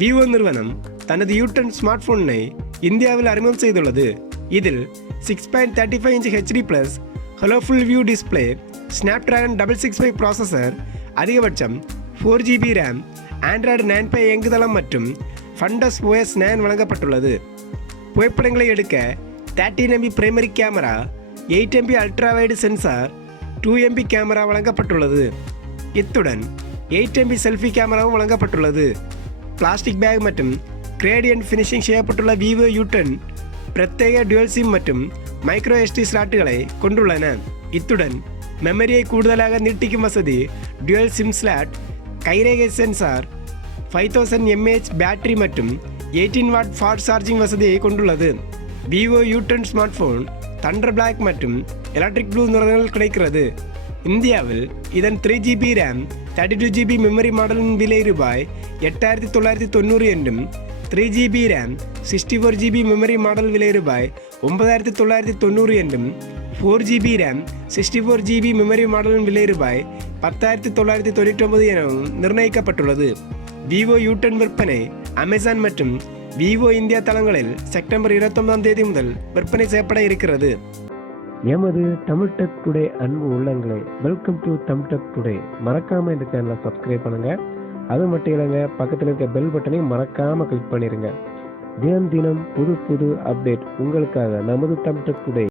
Vivo நிறுவனம் தனது U10 ஸ்மார்ட்போனை இந்தியாவில் அறிமுகம் செய்துள்ளது. இதில் 6.35 inch HD plus hello full view display, Snapdragon 665 processor, அதிகபட்சம் 4GB RAM, ஆண்ட்ராய்டு 9 இயங்குதளம் மற்றும் ஃபண்டஸ் OS 9 வழங்கப்பட்டுள்ளது. புகைப்படங்களை எடுக்க 13 MB primary camera, 8 MB ultra wide sensor, 2 MB camera வழங்கப்பட்டுள்ளது. இத்துடன் 8 MB செல்ஃபி கேமராவும் வழங்கப்பட்டுள்ளது. பிளாஸ்டிக் பேக் மற்றும் கிரேடியன்ட் ஃபினிஷிங் செய்யப்பட்டுள்ள விவோ U10 பிரத்யேக டுவல் சிம் மற்றும் மைக்ரோ SD ஸ்லாட்டுகளை கொண்டுள்ளன. இத்துடன் மெமரியை கூடுதலாக நீட்டிக்கும் வசதி, டுவல் சிம் ஸ்லாட், கைரேகை சென்சார், 5000 mAh பேட்டரி மற்றும் 18 வாட் ஃபாஸ்ட் சார்ஜிங் வசதியை கொண்டுள்ளது. Vivo U10 smartphone thunder black மற்றும் எலக்ட்ரிக் ப்ளூ நிறங்கள் கிடைக்கிறது. இந்தியாவில் இதன் 3GB RAM 32GB மெமரி மாடலின் விலை ரூபாய் 8990 என்றும், 3GB RAM 64GB memory model விலை ரூபாய் 9990 என்றும், 4GB RAM 64GB மெமரி மாடலின் விலை ரூபாய் 10999 எனவும் நிர்ணயிக்கப்பட்டுள்ளது. விவோ U10 விற்பனை அமேசான் மற்றும் விவோ இந்தியா தளங்களில் செப்டம்பர் 29ஆம் தேதி முதல் விற்பனை செய்யப்பட இருக்கிறது. எமது தமிழ் டெக் டுடே அன்பு உள்ளங்களே, welcome to Tamil tech today. மறக்காம இந்த சேனலை சப்ஸ்கிரைப் பண்ணுங்க. அது மட்டும் இல்லைங்க, பக்கத்தில் இருக்க பெல் பட்டனையும் மறக்காம கிளிக் பண்ணிருங்க. தினம் தினம் புது புது அப்டேட் உங்களுக்காக நமது தமிழ் டெக் டுடே.